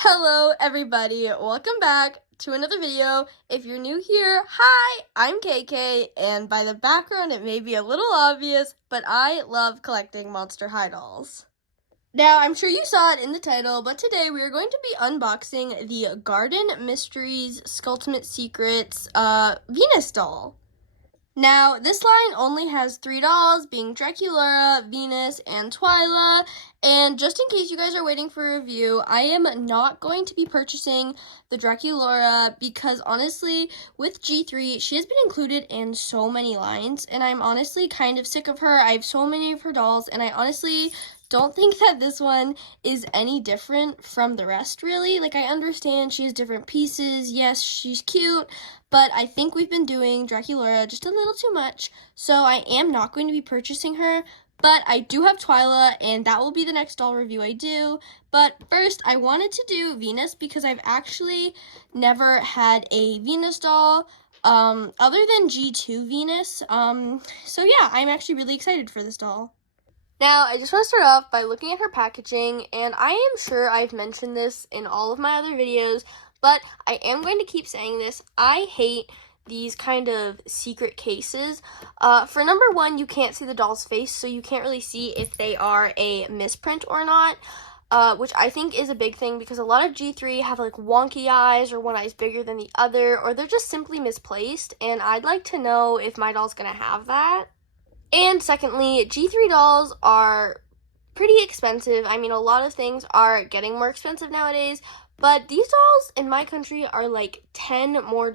Hello everybody, welcome back to another video. If you're new here, hi, I'm KK, and by the background it may be a little obvious, but I love collecting Monster High dolls. Now, I'm sure you saw it in the title, but today we are going to be unboxing the Garden Mysteries Skulltimate Secrets Venus doll. Now, this line only has 3 dolls, being Draculaura, Venus, and Twyla, and just in case you guys are waiting for a review, I am not going to be purchasing the Draculaura because honestly, with G3, she has been included in so many lines, and I'm honestly kind of sick of her. I have so many of her dolls, and I honestly don't think that this one is any different from the rest, really. Like, I understand she has different pieces. Yes, she's cute, but I think we've been doing Draculaura just a little too much, so I am not going to be purchasing her. But I do have Twyla, and that will be the next doll review I do. But first, I wanted to do Venus because I've actually never had a Venus doll other than G2 Venus. So yeah, I'm actually really excited for this doll. Now, I just want to start off by looking at her packaging, and I am sure I've mentioned this in all of my other videos, but I am going to keep saying this. I hate these kind of secret cases. For number one, you can't see the doll's face, so you can't really see if they are a misprint or not, which I think is a big thing because a lot of G3 have like wonky eyes or one eye's bigger than the other, or they're just simply misplaced, and I'd like to know if my doll's going to have that. And secondly, G3 dolls are pretty expensive. I mean, a lot of things are getting more expensive nowadays, but these dolls in my country are like $10 more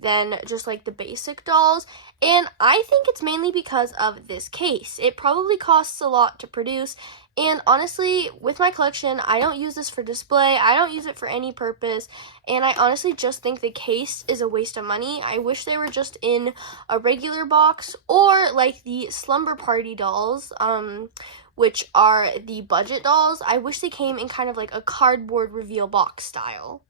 than just like the basic dolls. And I think it's mainly because of this case. It probably costs a lot to produce. And honestly, with my collection, I don't use this for display. I don't use it for any purpose. And I honestly just think the case is a waste of money. I wish they were just in a regular box or like the Slumber Party dolls, which are the budget dolls. I wish they came in kind of like a cardboard reveal box style.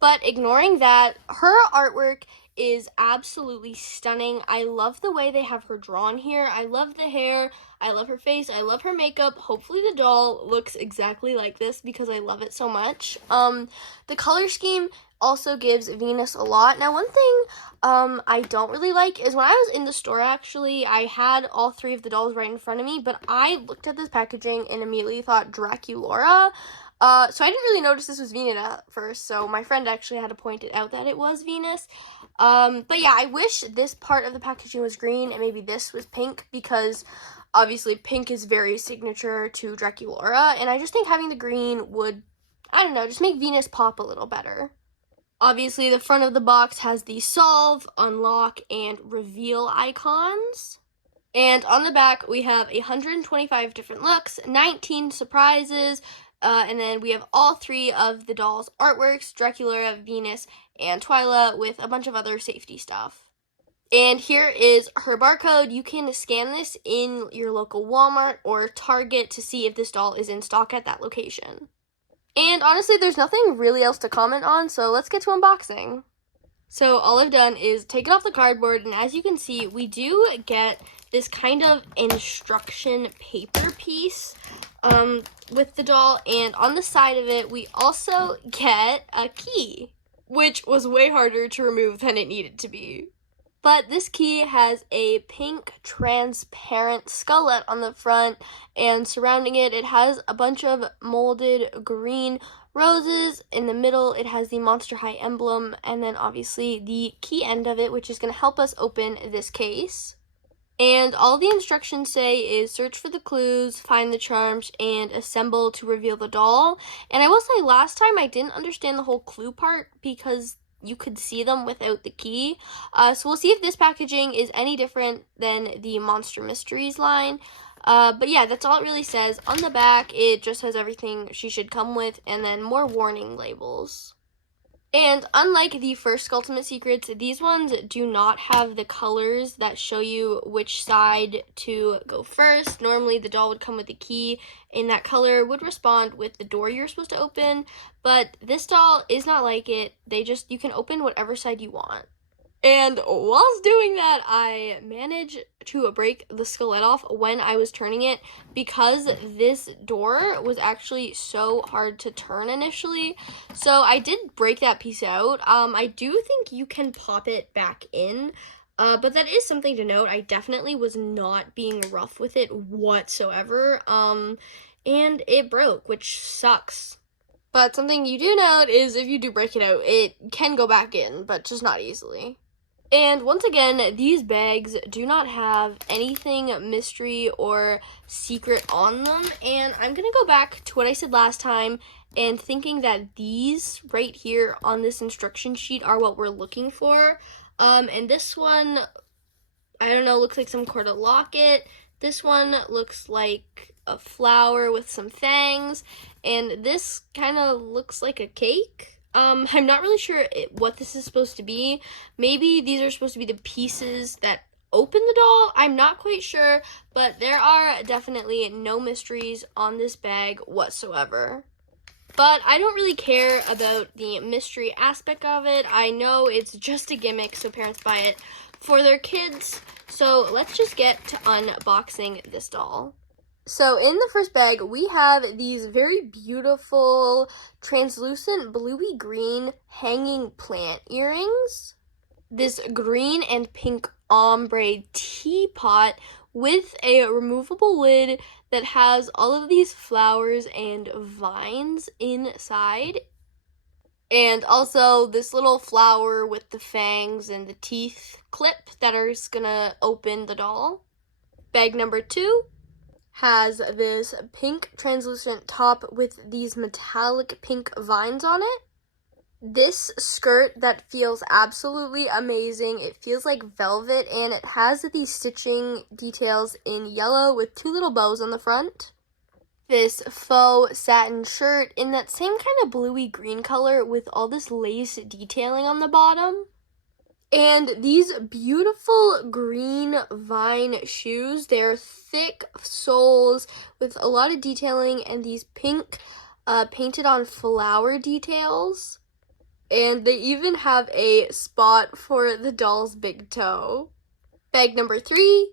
But ignoring that, her artwork is absolutely stunning. I love the way they have her drawn here. I love the hair. I love her face. I love her makeup. Hopefully the doll looks exactly like this because I love it so much. The color scheme also gives Venus a lot. Now, one thing I don't really like is when I was in the store, actually, I had all 3 of the dolls right in front of me, but I looked at this packaging and immediately thought Draculaura. So I didn't really notice this was Venus at first, so my friend actually had to point it out that it was Venus. But yeah, I wish this part of the packaging was green and maybe this was pink because obviously pink is very signature to Draculaura, and I just think having the green would, I don't know, just make Venus pop a little better. Obviously, the front of the box has the solve, unlock, and reveal icons. And on the back, we have 125 different looks, 19 surprises, and then we have all 3 of the dolls' artworks, Draculaura, Venus, and Twyla, with a bunch of other safety stuff. And here is her barcode. You can scan this in your local Walmart or Target to see if this doll is in stock at that location. And honestly, there's nothing really else to comment on, so let's get to unboxing. So all I've done is take it off the cardboard, and as you can see, we do get this kind of instruction paper piece with the doll, and on the side of it, we also get a key, which was way harder to remove than it needed to be. But this key has a pink transparent skullet on the front, and surrounding it, it has a bunch of molded green roses. In the middle, it has the Monster High emblem, and then obviously the key end of it, which is going to help us open this case. And all the instructions say is search for the clues, find the charms, and assemble to reveal the doll. And I will say, last time I didn't understand the whole clue part because you could see them without the key. So we'll see if this packaging is any different than the Monster Mysteries line. But yeah, that's all it really says. On the back, it just has everything she should come with, and then more warning labels. And unlike the first Skulltimate Secrets, these ones do not have the colors that show you which side to go first. Normally, the doll would come with a key, and that color would respond with the door you're supposed to open. But this doll is not like it. You can open whatever side you want. And whilst doing that, I managed to break the skeleton off when I was turning it because this door was actually so hard to turn initially. So I did break that piece out. I do think you can pop it back in, but that is something to note. I definitely was not being rough with it whatsoever, and it broke, which sucks. But something you do note is if you do break it out, it can go back in, but just not easily. And once again, these bags do not have anything mystery or secret on them. And I'm going to go back to what I said last time and thinking that these right here on this instruction sheet are what we're looking for. And this one, I don't know, looks like some kind of locket. This one looks like a flower with some fangs. And this kind of looks like a cake. I'm not really sure what this is supposed to be. Maybe these are supposed to be the pieces that open the doll. I'm not quite sure, but there are definitely no mysteries on this bag whatsoever. But I don't really care about the mystery aspect of it. I know it's just a gimmick, so parents buy it for their kids. So let's just get to unboxing this doll. So in the first bag, we have these very beautiful, translucent bluey green hanging plant earrings. This green and pink ombre teapot with a removable lid that has all of these flowers and vines inside. And also this little flower with the fangs and the teeth clip that is gonna open the doll. Bag number 2 has this pink translucent top with these metallic pink vines on it. This skirt that feels absolutely amazing. It feels like velvet and it has these stitching details in yellow with 2 little bows on the front. This faux satin shirt in that same kind of bluey green color with all this lace detailing on the bottom. And these beautiful green vine shoes, they're thick soles with a lot of detailing and these pink painted on flower details. And they even have a spot for the doll's big toe. Bag number 3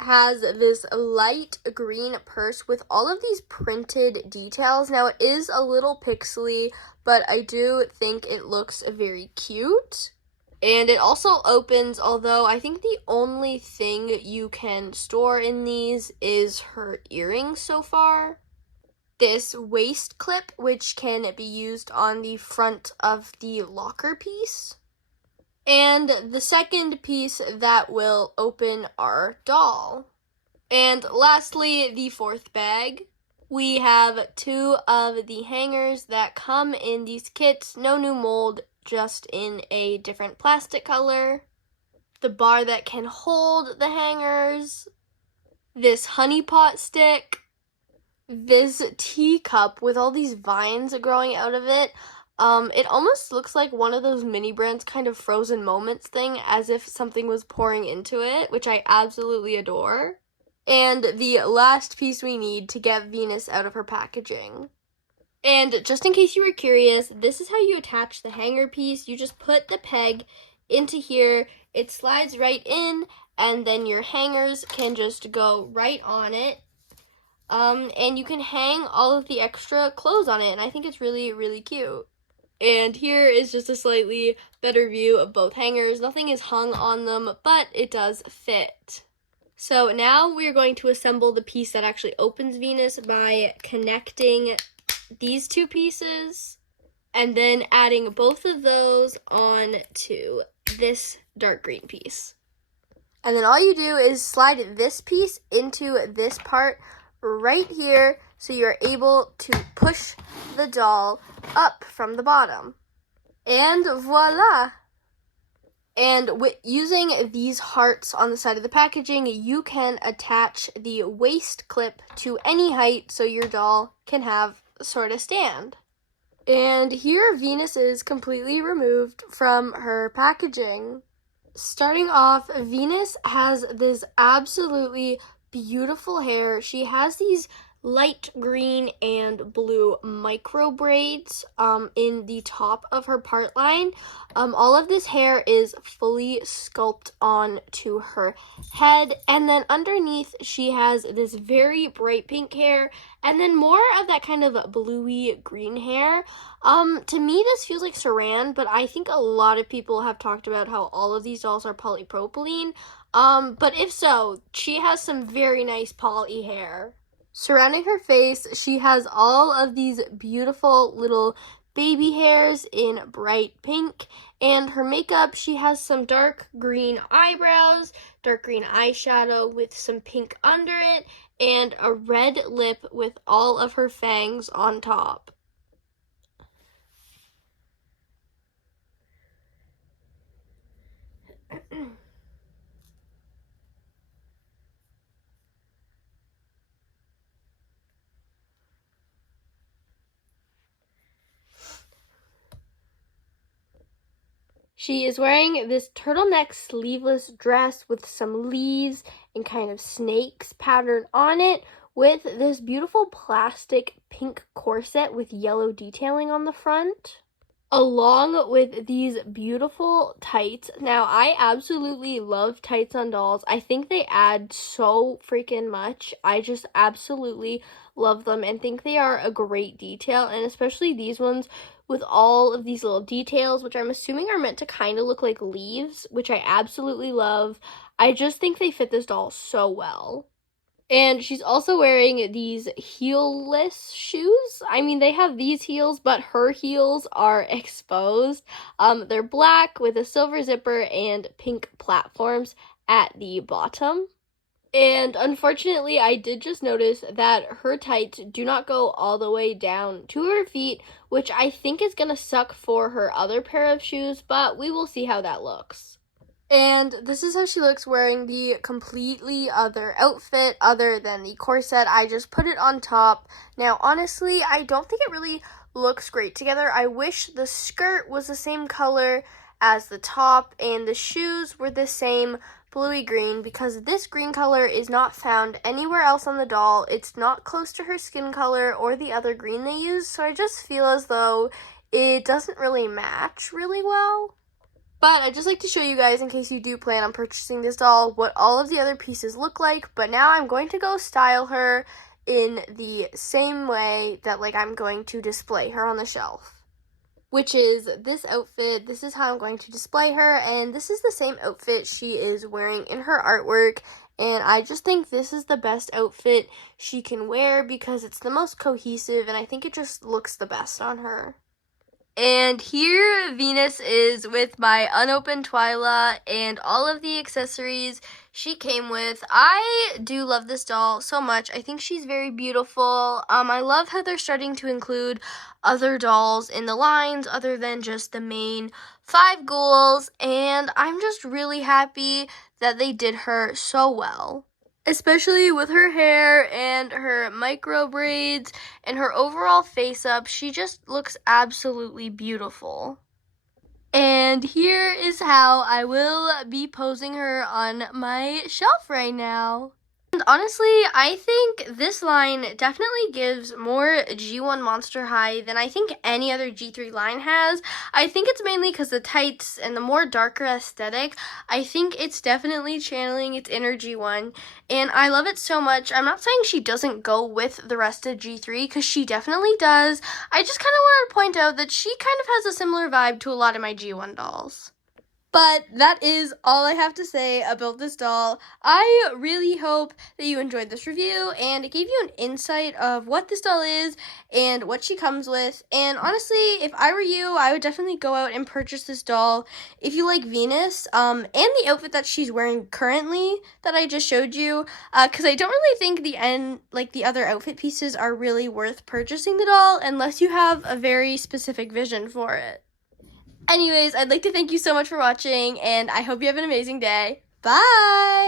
has this light green purse with all of these printed details. Now it is a little pixely, but I do think it looks very cute. And it also opens, although I think the only thing you can store in these is her earrings so far. This waist clip, which can be used on the front of the locker piece. And the second piece that will open our doll. And lastly, the 4th bag. We have 2 of the hangers that come in these kits, no new mold, just in a different plastic color. The bar that can hold the hangers. This honey pot stick. This teacup with all these vines growing out of it. It almost looks like one of those mini brands kind of Frozen Moments thing, as if something was pouring into it, which I absolutely adore. And the last piece we need to get Venus out of her packaging. And just in case you were curious, this is how you attach the hanger piece. You just put the peg into here, it slides right in, and then your hangers can just go right on it. And you can hang all of the extra clothes on it, and I think it's really, really cute. And here is just a slightly better view of both hangers. Nothing is hung on them, but it does fit. So now we're going to assemble the piece that actually opens Venus by connecting these 2 pieces and then adding both of those on to this dark green piece. And then all you do is slide this piece into this part right here so you're able to push the doll up from the bottom. And voila! And with using these hearts on the side of the packaging, you can attach the waist clip to any height so your doll can have sort of stand. And here Venus is completely removed from her packaging. Starting off, Venus has this absolutely beautiful hair. She has these light green and blue micro braids in the top of her part line. All of this hair is fully sculpted onto her head, and then underneath she has this very bright pink hair and then more of that kind of bluey green hair. To me this feels like saran, but I think a lot of people have talked about how all of these dolls are polypropylene. But if so, she has some very nice poly hair. Surrounding her face, she has all of these beautiful little baby hairs in bright pink, and her makeup, she has some dark green eyebrows, dark green eyeshadow with some pink under it, and a red lip with all of her fangs on top. She is wearing this turtleneck sleeveless dress with some leaves and kind of snakes pattern on it, with this beautiful plastic pink corset with yellow detailing on the front, along with these beautiful tights. Now, I absolutely love tights on dolls. I think they add so freaking much. I just absolutely love them and think they are a great detail, and especially these ones with all of these little details, which I'm assuming are meant to kind of look like leaves, which I absolutely love. I just think they fit this doll so well. And she's also wearing these heelless shoes. I mean, they have these heels, but her heels are exposed. They're black with a silver zipper and pink platforms at the bottom. And unfortunately, I did just notice that her tights do not go all the way down to her feet, which I think is going to suck for her other pair of shoes, but we will see how that looks. And this is how she looks wearing the completely other outfit other than the corset. I just put it on top. Now, honestly, I don't think it really looks great together. I wish the skirt was the same color as the top and the shoes were the same bluey green, because this green color is not found anywhere else on the doll. It's not close to her skin color or the other green they use, so I just feel as though it doesn't really match really well. But I'd just like to show you guys, in case you do plan on purchasing this doll, what all of the other pieces look like. But now I'm going to go style her in the same way that I'm going to display her on the shelf, which is this outfit. This is how I'm going to display her, and this is the same outfit she is wearing in her artwork, and I just think this is the best outfit she can wear because it's the most cohesive, and I think it just looks the best on her. And here Venus is with my unopened Twyla and all of the accessories she came with. I do love this doll so much. I think she's very beautiful. I love how they're starting to include other dolls in the lines other than just the main 5 ghouls, and I'm just really happy that they did her so well. Especially with her hair and her micro braids and her overall face up, she just looks absolutely beautiful. And here is how I will be posing her on my shelf right now. And honestly, I think this line definitely gives more G1 Monster High than I think any other G3 line has. I think it's mainly because the tights and the more darker aesthetic. I think it's definitely channeling its inner G1, and I love it so much. I'm not saying she doesn't go with the rest of G3, because she definitely does. I just kind of wanted to point out that she kind of has a similar vibe to a lot of my G1 dolls. But that is all I have to say about this doll. I really hope that you enjoyed this review and it gave you an insight of what this doll is and what she comes with. And honestly, if I were you, I would definitely go out and purchase this doll if you like Venus and the outfit that she's wearing currently that I just showed you, because I don't really think the other outfit pieces are really worth purchasing the doll unless you have a very specific vision for it. Anyways, I'd like to thank you so much for watching, and I hope you have an amazing day. Bye!